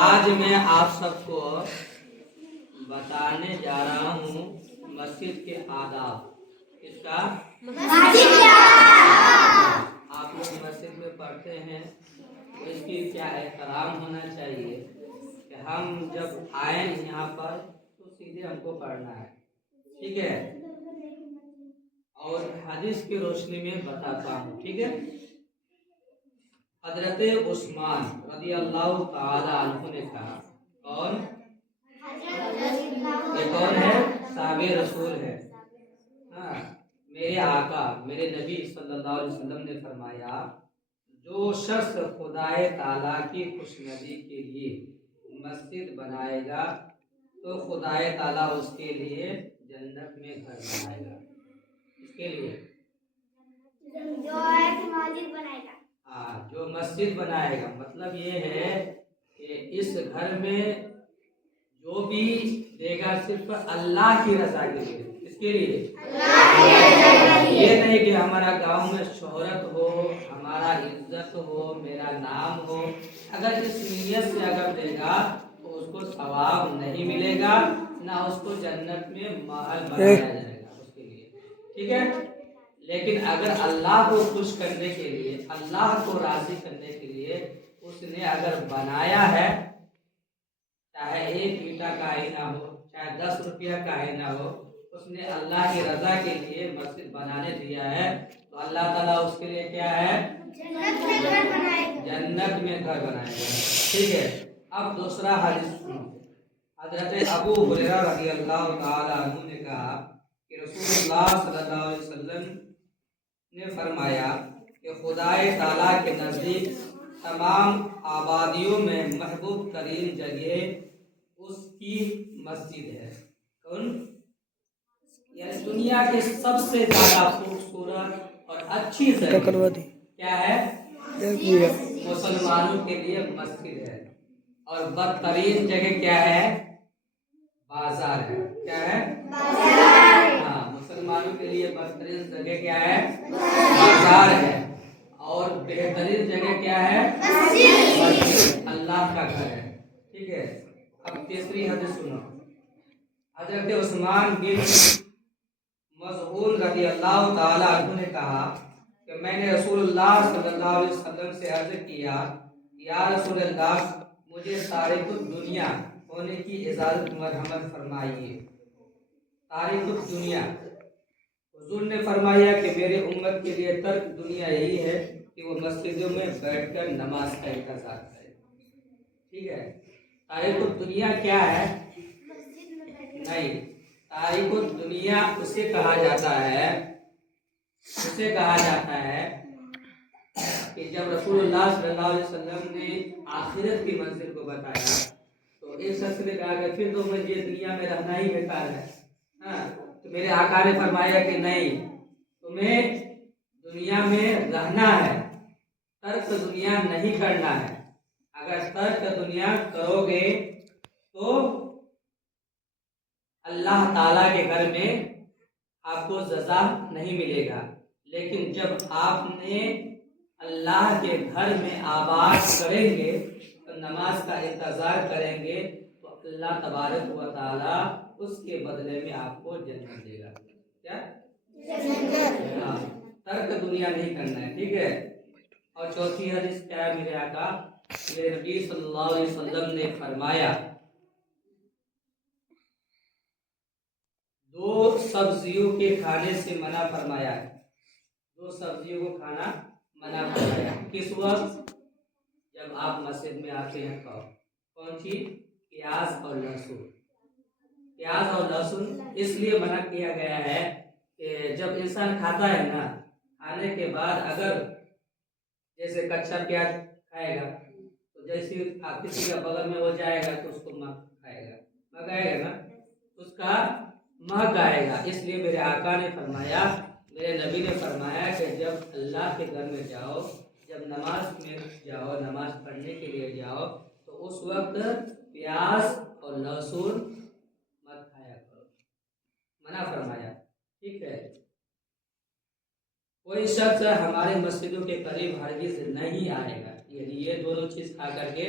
آج میں آپ سب کو بتانے جا رہا ہوں مسجد کے آداب۔ اس کا آپ لوگ مسجد میں پڑھتے ہیں تو اس کی کیا احترام ہونا چاہیے کہ ہم جب آئیں یہاں پر تو سیدھے ہم کو پڑھنا ہے، ٹھیک ہے؟ اور حدیث کی روشنی میں بتاتا ہوں، ٹھیک ہے؟ حضرت عثمان رضی اللہ تعالی عنہ نے کہا، کون؟ یہ کون ہے؟ صحابی رسول ہے۔ ہاں، میرے آقا میرے نبی صلی اللہ علیہ وسلم نے فرمایا، جو شخص خدائے تعالیٰ کی خوشنودی کے لیے مسجد بنائے گا تو خدائے تعالیٰ اس کے لیے جنت میں گھر بنائے گا۔ اس کے لیے جو مسجد بنائے گا، مطلب یہ ہے کہ اس گھر میں جو بھی دے گا صرف اللہ کی رضا کے لیے، اس کے لیے یہ نہیں کہ ہمارا گاؤں میں شہرت ہو، ہمارا عزت ہو، میرا نام ہو۔ اگر اس نیت سے اگر دے گا تو اس کو ثواب نہیں ملے گا، نہ اس کو جنت میں محل بنایا جائے گا اس کے لیے، ٹھیک ہے؟ لیکن اگر اللہ کو خوش کرنے کے لیے، اللہ کو راضی کرنے کے لیے اس نے اگر بنایا ہے، چاہے 1 اینٹا کا ہی نہ ہو، چاہے 10 روپیہ کا ہی نہ ہو، اس نے اللہ کی رضا کے لیے مسجد بنانے دیا ہے تو اللہ تعالیٰ اس کے لیے کیا ہے؟ جنت میں گھر بنائے گا، ٹھیک ہے؟ اب دوسرا حدیث سنو۔ حضرت ابو ہریرہ رضی اللہ تعالی عنہ نے کہا کہ رسول اللہ صلی اللہ علیہ وسلم نے فرمایا کہ خدائے تعالیٰ کے نزدیک تمام آبادیوں میں محبوب ترین جگہ اس کی مسجد ہے۔ کون؟ یعنی دنیا کی سب سے زیادہ خوبصورت اور اچھی جگہ کیا ہے؟ مسلمانوں کے لیے مسجد ہے۔ اور بدترین جگہ کیا ہے؟ بازار ہے۔ کیا ہے؟ ہاں، مسلمانوں کے لیے بدترین جگہ کیا ہے؟ بازار ہے۔ اور بہترین جگہ کیا ہے؟ مسجد، اللہ کا گھر ہے، ٹھیک ہے؟ اب تیسری حدیث سنو۔ حضرت عثمان بن مظعون رضی اللہ تعالی عنہ نے کہا کہ میں نے رسول اللہ صلی اللہ علیہ وسلم سے عرض کیا، یا رسول اللہ، مجھے تارک الدنیا ہونے کی اجازت مرحمت فرمائیے۔ تارک الدنیا، حضور نے فرمایا کہ میرے امت کے لیے ترک دنیا یہی ہے کہ وہ مسجدوں میں بیٹھ کر نماز کا انتظار کرے، ٹھیک ہے؟ تارک الدنیا کیا ہے؟ نہیں، تارک الدنیا اسے کہا جاتا ہے کہ جب رسول اللہ صلی اللہ علیہ وسلم نے آخرت کی منزل کو بتایا تو ایک شخص نے کہا کہ پھر تو مجھے دنیا میں رہنا ہی بیکار ہے۔ ہاں، تو میرے آقا نے فرمایا کہ نہیں، تمہیں دنیا میں رہنا ہے، ترک دنیا نہیں کرنا ہے۔ اگر ترک دنیا کرو گے تو اللہ تعالیٰ کے گھر میں آپ کو جزا نہیں ملے گا، لیکن جب آپ نے اللہ کے گھر میں آباد کریں گے تو نماز کا انتظار کریں گے تو اللہ تبارک و تعالیٰ اس کے بدلے میں آپ کو جنت دے گا۔ کیا؟ ہاں، ترک دنیا نہیں کرنا ہے، ٹھیک ہے؟ اور چوتھی حدیث کیا ہے؟ میرے آقا میرے نبی صلی اللہ علیہ وسلم نے فرمایا، 2 سبزیوں کے کھانے سے منع فرمایا ہے۔ 2 سبزیوں کو کھانا منع فرمایا ہے۔ کس وقت؟ جب آپ مسجد میں آتے ہیں تو کون سی؟ پیاز اور لہسن۔ پیاز اور لہسن اس لیے منع کیا گیا ہے کہ جب انسان کھاتا ہے نا، کھانے کے بعد اگر جیسے کچا پیاز کھائے گا تو جیسے آپ کسی کا بغل میں وہ جائے گا تو اس کو مہکائے گا نا، اس کا مہک آئے گا۔ اس لیے میرے آقا نے فرمایا، میرے نبی نے فرمایا کہ جب اللہ کے گھر میں جاؤ، جب نماز میں جاؤ، نماز پڑھنے کے لیے جاؤ تو اس وقت پیاز اور لہسن مت کھایا کرو، منع فرمایا، ٹھیک ہے؟ کوئی شخص ہمارے مسجدوں کے قریب ہرگز نہیں آئے گا، یعنی یہ دونوں چیز کھا کر کے